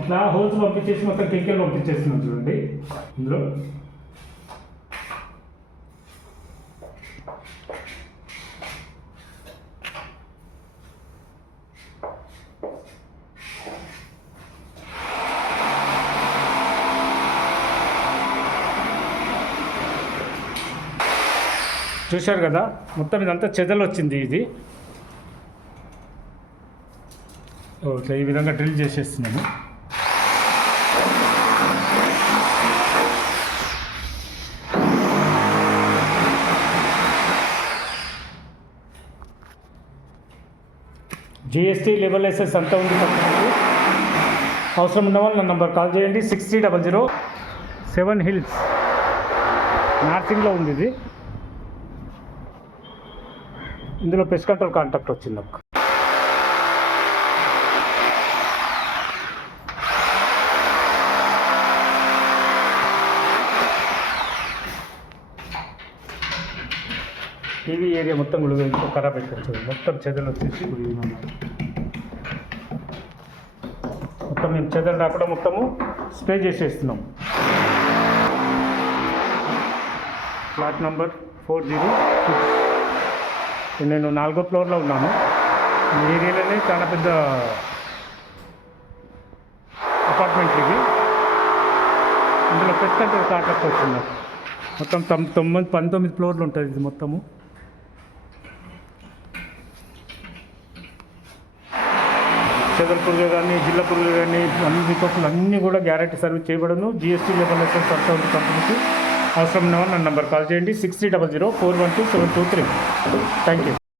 ఇట్లా హోల్స్ పంపించేసి మొత్తం కెమికల్ పంపించేస్తున్నాం చూడండి. ఇందులో చూశారు కదా, మొత్తం ఇదంతా చెదలు వచ్చింది. ఇది ఇట్లా ఈ విధంగా డ్రిల్ చేసేస్తున్నాము. జిఎస్టీ లెవెల్ లైసెన్స్ అంతా ఉంది. అవసరం ఉన్న వాళ్ళు నా నంబర్ కాల్ చేయండి. 6300 7 హిల్స్ నార్సింగ్లో ఉంది ఇది. ఇందులో పెస్ట్ కంట్రోల్ కాంటాక్ట్ వచ్చింది నాకు. టీవీ ఏరియా మొత్తం కూడా ఖరాబ్ అయిపోతుంది. మొత్తం చెదలు వచ్చేసి మొత్తం మేము చెదలు రాకుండా మొత్తము స్ప్రే చేసేస్తున్నాం. Flat number 406. నేను 4వ ఫ్లోర్లో ఉన్నాను. ఈ ఏరియాలోనే చాలా పెద్ద అపార్ట్మెంట్ ఇది. ఇందులో పెద్ద కాంట్రాక్ట్ వచ్చింది. మొత్తం 19 ఫ్లోర్లు ఉంటుంది ఇది మొత్తము. చెదల పురుగులు కానీ జిల్లా పురుగులు కానీ అన్ని కొట్లు అన్నీ కూడా గ్యారెంటీ సర్వీస్ చేయబడను. జిఎస్టీ లెవెల్ లైసెన్స్ అంతా ఉంది కంపెనీకి. అవసరం ఉన్న నా నంబర్ కాల్ చేయండి. 6300 412 723. Thank you.